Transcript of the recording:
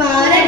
മാരൻ